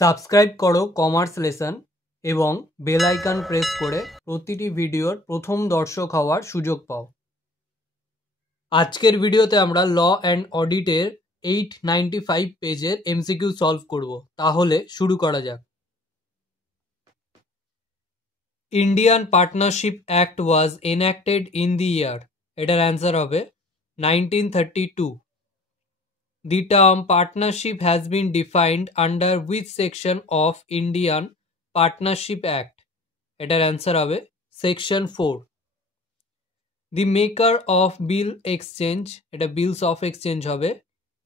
সাবস্ক্রাইব করো commerce lesson এবং bell icon press করে প্রতিটি ভিডিওর প্রথম দর্শক হওয়ার সুযোগ পাও। আজকের ভিডিওতে আমরা ল অ্যান্ড অডিটের 895 পেজের এমসিকিউ সলভ করব। তাহলে শুরু করা যাক। Indian partnership act was enacted in the year, এটার অ্যান্সার হবে 1932। The term partnership has been defined under which section of Indian Partnership Act? এটার অ্যান্সার হবে সেকশন 4। The maker of bill exchange, এটা bills of exchange হবে,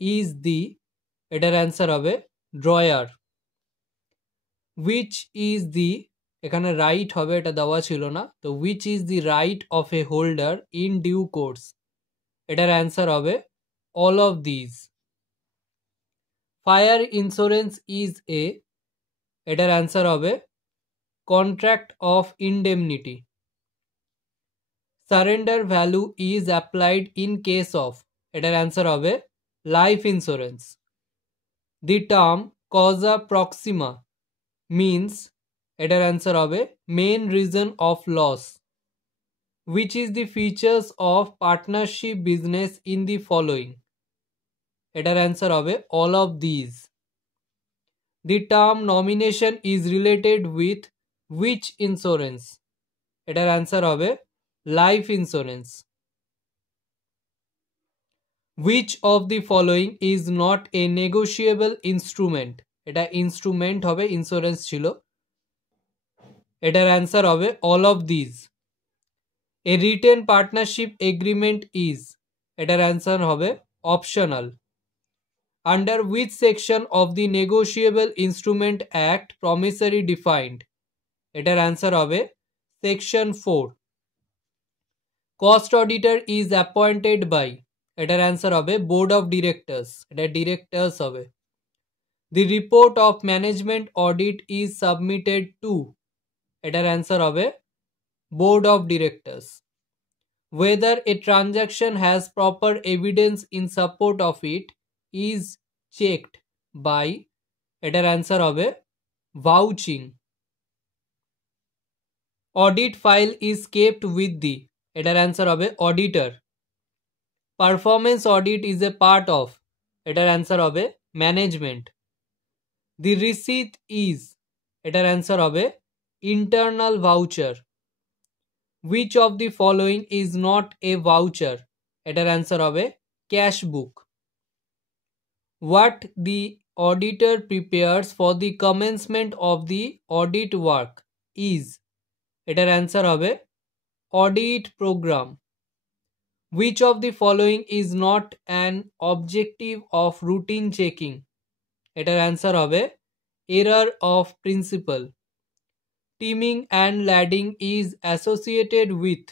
is the, এটার answer হবে drawer. Which is the, এখানে রাইট হবে, এটা দেওয়া ছিল না, তো which is the right of a holder in due course? এটার অ্যান্সার হবে all of these. Fire insurance is a, এটার অ্যান্সার হবে contract of indemnity. Surrender value is applied in case of, এটার অ্যান্সার হবে life insurance. The term causa proxima means, এটার answer হবে main reason of loss. Which is the features of partnership business in the following? এটার answer হবে all of these. The term nomination is related with which insurance? এটার answer হবে life insurance. Which of the following is not a negotiable instrument? এটা ইনস্ট্রুমেন্ট হবে, ইন্স্যুরেন্স ছিল, এটার answer হবে all of these. A written partnership agreement is, এটার answer হবে optional. Under which section of the Negotiable Instrument Act promissory defined? এটার answer হবে সেকশন 4। Cost auditor is appointed by, এটার অ্যান্সার হবে বোর্ড অফ ডিরেক্টরস, এটা ডিরেক্টরস হবে। The report of management audit is submitted to, এটার answer হবে board of directors. Whether a transaction has proper evidence in support of it is checked by, এটার answer হবে ভাউচিং। Audit file is kept with the, এটার answer হবে auditor. Performance audit is a part of, এটার answer হবে ম্যানেজমেন্ট। দি receipt is, এটার answer হবে internal voucher. Which of the following is not a voucher? এটার অ্যান্সার হবে ক্যাশ বুক। What the auditor prepares for the commencement of the audit work is, এটার answer হবে audit program. Which of the following is not an objective of routine checking? এটার answer হবে error of principle. Teaming and ladding is associated with,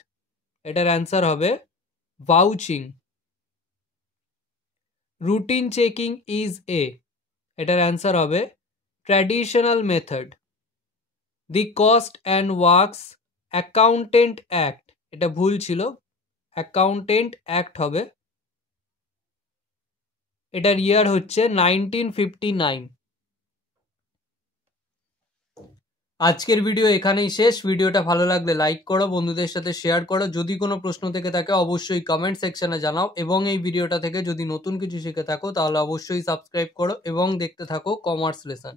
এটার answer হবে vouching. Routine checking is a, এটার answer হবে traditional method. The cost and works accountant act, এটা ভুল ছিল, accountant act হবে, এটার ইয়ার হচ্ছে 1959। আজকের ভিডিও এখানেই শেষ। ভিডিওটা ভালো লাগলে লাইক করো, বন্ধুদের সাথে শেয়ার করো। যদি কোনো প্রশ্ন থেকে থাকে অবশ্যই কমেন্ট সেকশনে জানাও, এবং এই ভিডিওটা থেকে যদি নতুন কিছু শিখে থাকো তাহলে অবশ্যই সাবস্ক্রাইব করো এবং দেখতে থাকো কমার্স লেসন।